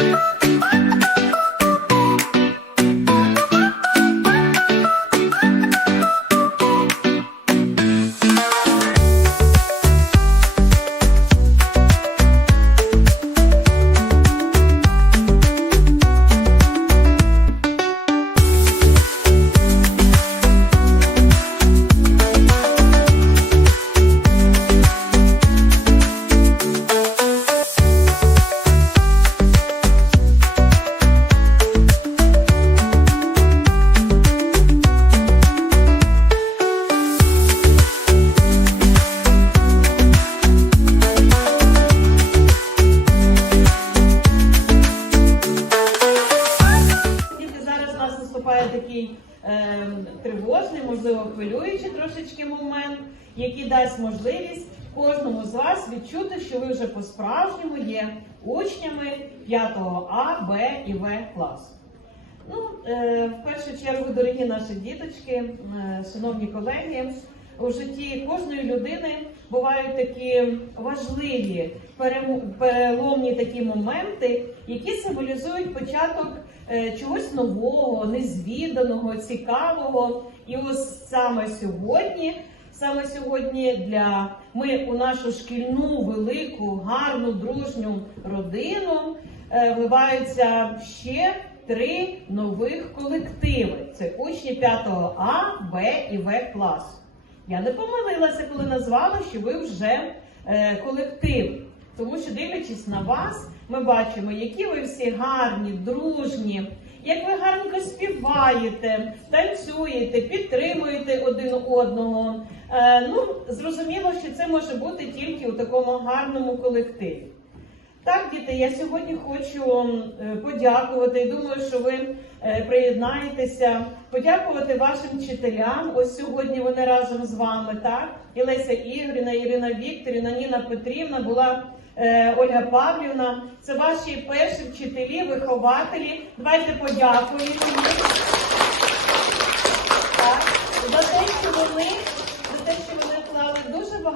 Діти, наступає такий е, тривожний, можливо, хвилюючий трошечки момент, який дасть можливість кожному з вас відчути, що ви вже по-справжньому є учнями 5 А, Б і В класу. Ну, е, в першу чергу, дорогі наші діточки, е, шановні колеги, у житті кожної людини бувають такі важливі переломні такі моменти, які символізують початок е, чогось нового, незвіданого, цікавого. І ось саме сьогодні, саме сьогодні для ми у нашу шкільну, велику, гарну, дружню родину е, вливаються ще три нових колективи. Це учні 5 А, Б і В класу. Я не помилилася, коли назвала, що ви вже е, колектив. Тому що, дивлячись на вас, ми бачимо, які ви всі гарні, дружні, як ви гарненько співаєте, танцюєте, підтримуєте один одного. Е, ну, зрозуміло, що це може бути тільки у такому гарному колективі. Так, діти, я сьогодні хочу е, подякувати і думаю, що ви е, приєднаєтеся, подякувати вашим вчителям. Ось сьогодні вони разом з вами, так? І Леся Ігорівна, Ірина Вікторівна, Ніна Петрівна, була е, Ольга Павлівна. Це ваші перші вчителі, вихователі. Давайте подякуємо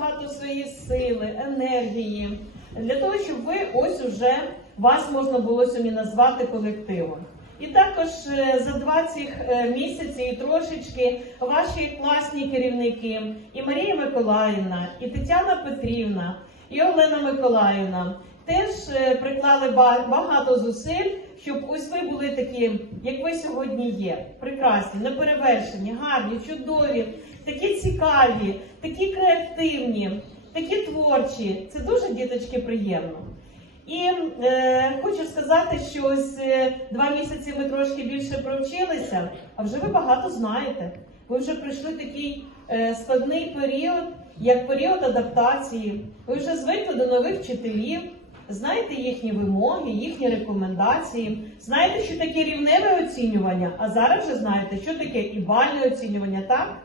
багато своєї сили, енергії для того, щоб ви ось уже вас можна було сьогодні назвати колективом. І також е, за два цих е, місяці і трошечки ваші класні керівники, і Марія Миколаївна, і Тетяна Петрівна, і Олена Миколаївна теж е, приклали ба- багато зусиль, щоб ось ви були такі, як ви сьогодні є. Прекрасні, неперевершені, гарні, чудові, такі цікаві, такі креативні, такі творчі. Це дуже діточки приємно. І е, хочу сказати, що ось е, два місяці ми трошки більше провчилися, а вже ви багато знаєте. Ви вже пройшли такий е, складний період, як період адаптації. Ви вже звикли до нових вчителів, знаєте їхні вимоги, їхні рекомендації, знаєте, що таке рівневе оцінювання, а зараз вже знаєте, що таке і бальне оцінювання, так?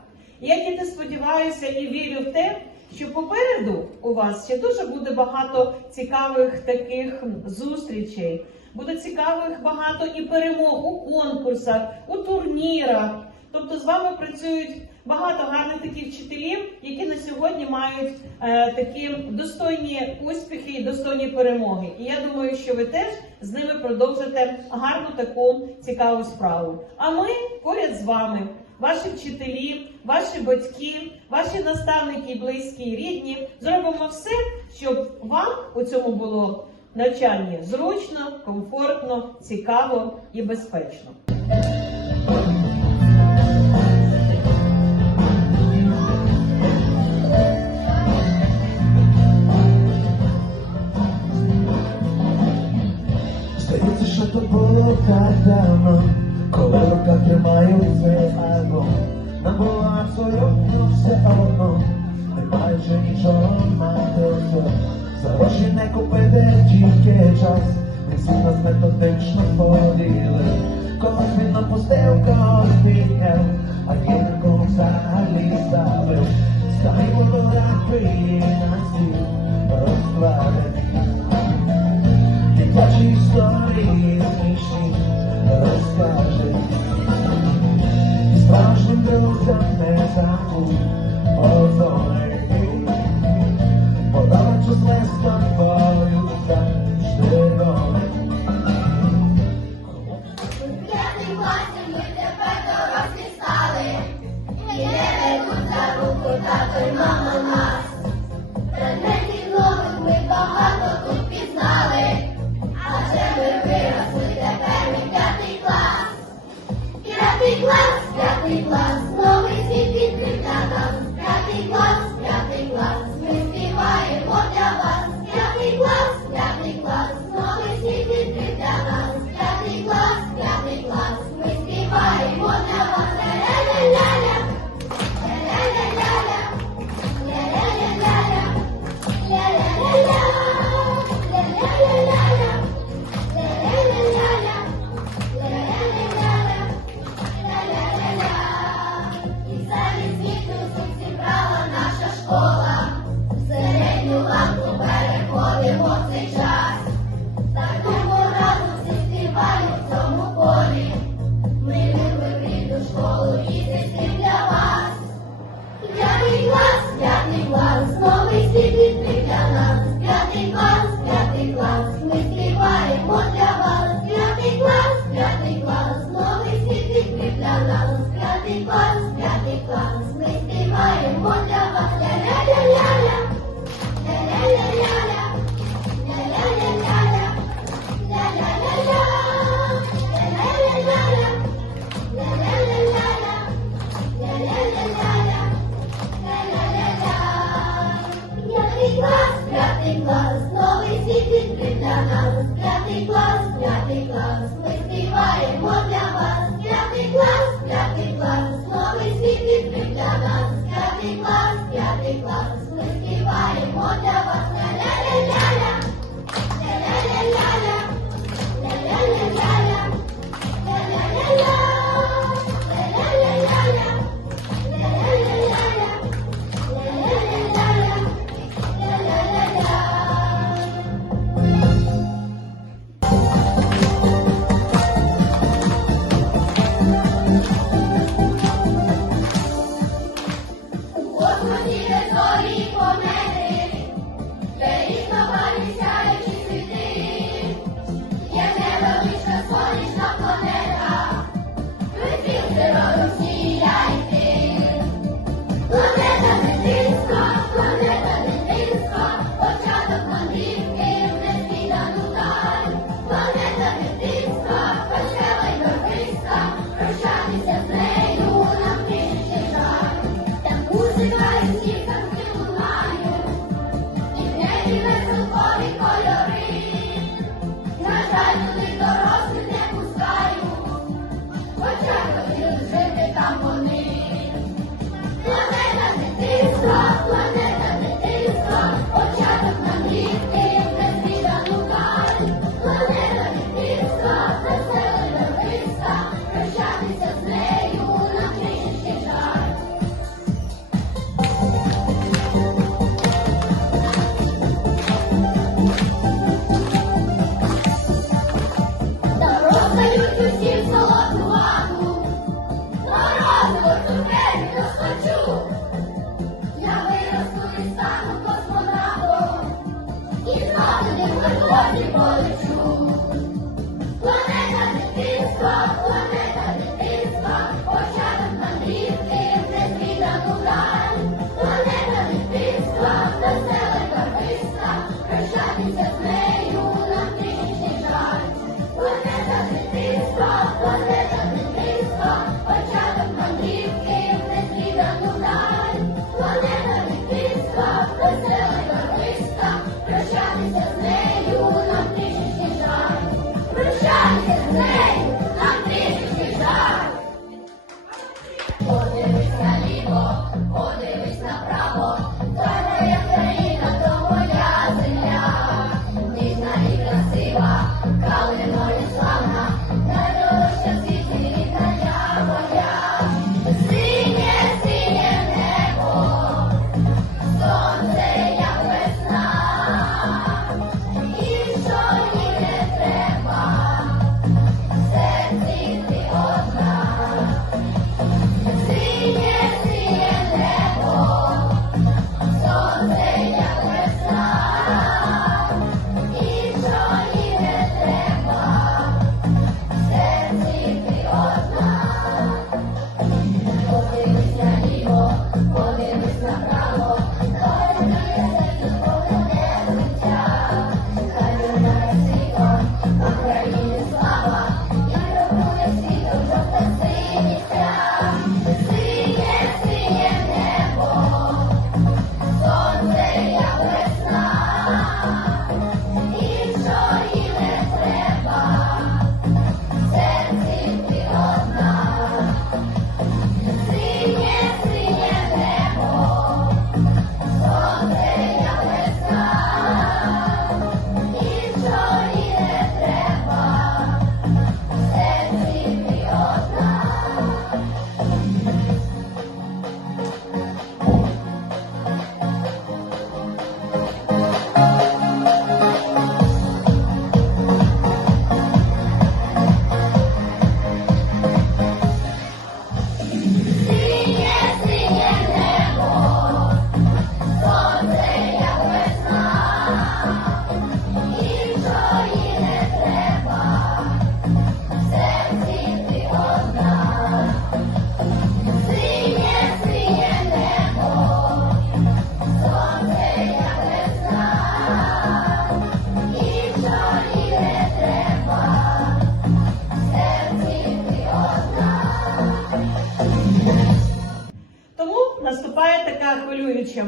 Я діти сподіваюся і вірю в те, що попереду у вас ще дуже буде багато цікавих таких зустрічей. Буде цікавих багато і перемог у конкурсах, у турнірах. Тобто з вами працюють багато гарних таких вчителів, які на сьогодні мають е, такі достойні успіхи і достойні перемоги. І я думаю, що ви теж з ними продовжите гарну таку цікаву справу. А ми поряд з вами ваші вчителі, ваші батьки, ваші наставники, близькі рідні зробимо все, щоб вам у цьому було навчання зручно, комфортно, цікаво і безпечно. Здається, що то було так давно, коли в руках тримаю цей альбом. Нам було абсолютно все одно, немає вже нічого все. За гроші не купити тільки час, ми всі нас методично поділи. Когось він напустив, когось підняв, а кілько взагалі ставив. Старі фотографії на стіл розкладені. Дитячі історії розкаже. п'ятий клас, новий світ для нас, п'ятий клас, п'ятий клас, ми співаємо для вас.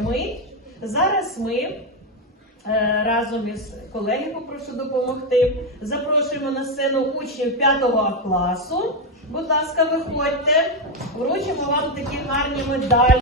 Мить. Зараз ми е, разом із колеги попрошу допомогти. Запрошуємо на сцену учнів 5 класу. Будь ласка, виходьте, вручимо вам такі гарні медалі.